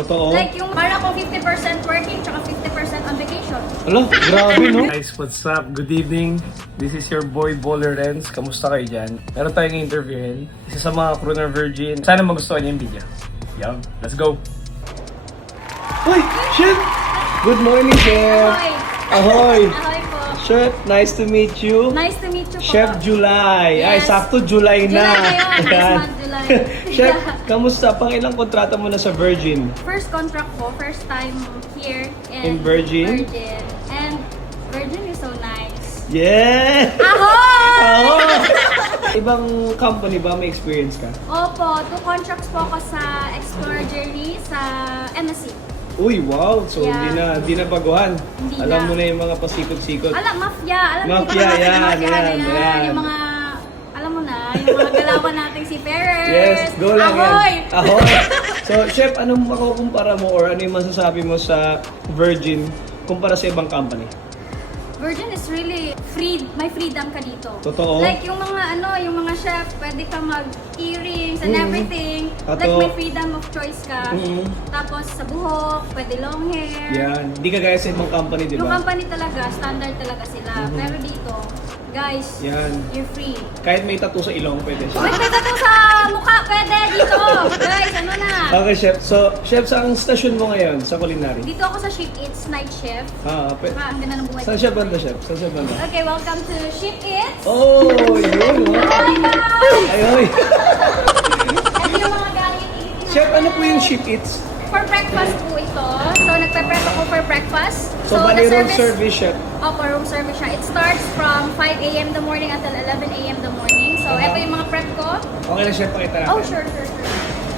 Totoo. Like yung para ko 50% working, tsaka 50% on vacation. Hala, grabe no? Guys, what's up? Good evening. This is your boy Baller Renz. Kamusta kayo dyan? Meron tayong interviewin. Isa sa mga crew ng Virgin. Sana magustuhan niyo yung video. Yan, let's go! Uy, Chef! Good morning, Chef! Ahoy! Ahoy! Ahoy po. Chef, nice to meet you. Nice to meet you po. Chef July. Ay, Yes. sakto July na. July ngayon. Next Ayan. month, July. Chef, kamusta? Pang ilang kontrata mo na sa Virgin? First contract ko, first time here In Virgin? Virgin. And Virgin is so nice. Yeah! Ahoy! Oo! Ibang company ba? May experience ka? Opo, 2 contracts po ako sa Explorer Journey sa MSC. Uy, wow! So, Yeah. hindi na baguhan. Hindi Alam na. mo na yung mga pasikot-sikot. Alam, mafia. Alam mo Mafia, ba yan, mafia na yan, yan. Yung mga, alam mo na, yung mga galawan nating si Ferrer. Yes, go lang Ahoy! yan. Ahoy! So, Chef, anong makukumpara mo or ano yung masasabi mo sa Virgin kumpara sa ibang company? Virgin is really free, may freedom ka dito. Totoo. Like yung mga chef, pwede ka mag-earrings and everything. Totoo. Like may freedom of choice ka. Mhm. Tapos sa buhok, pwede long hair. Yan. Hindi ka gaya sa ibang company, di Yung ba? company talaga, standard talaga sila. Pero dito, guys, Yan. you're free. Kahit may tattoo sa ilong, pwede siya. May tattoo sa mukha, pwede dito. Guys, ano na? Okay, Chef. So, Chef, saan station mo ngayon sa culinary? Dito ako sa Ship Eats Night Chef. Pwede. Ang ganda ng buhay. Saan siya banda, Chef? Saan siya banda? Okay, welcome to Ship Eats. Oh, yun, oh. Hi guys! Ay, ay. Ito yung mga galing initin. Chef, ano po yung Ship Eats? For breakfast po ito. So, nagpe-prep ako for breakfast. So, bali room service, Chef. Opo, room service siya. It starts from 5 a.m. the morning until 11 a.m. the morning. So, ito yung mga prep ko. Okay na, Chef, pakita natin. Oh, sure.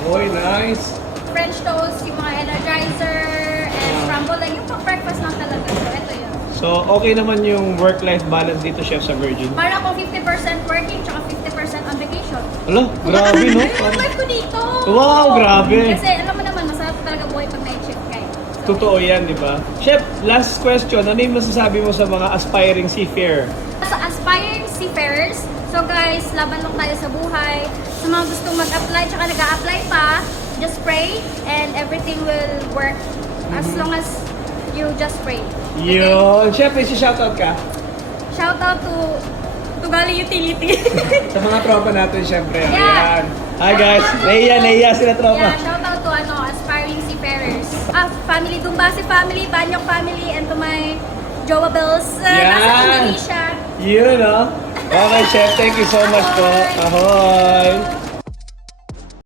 Oy, nice. French toast, yung mga energizer, and scramble lang. Yung pang-breakfast lang talaga. So, ito yun. So, okay naman yung work-life balance dito, Chef, sa Virgin. Para ako 50% working, tsaka 50% on vacation. Hala, grabe, no? Ayun yung life ko dito. Wow, grabe. Kasi alam mo naman, masarap talaga buhay pag night shift kayo. So, Totoo yan, di ba? Chef, last question. Ano yung masasabi mo sa mga aspiring seafarer? Sa aspiring seafarers, so guys, laban lang tayo sa buhay. Sa mga gustong mag-apply, tsaka nag-a-apply pa, just pray and everything will work as long as you just pray. Yun. Chef, may shoutout ka? Shout out to Tugali Utility. Sa mga tropa natin, syempre. Yeah. Ayan. Hi guys. Nahiya sila tropa. Yeah, shout out to aspiring seafarers. Family Dumbasi family, Banyok family, and to my Jowa Bells nasa Indonesia. Yun, no? Okay, Chef. Thank you so much po. Ahoy.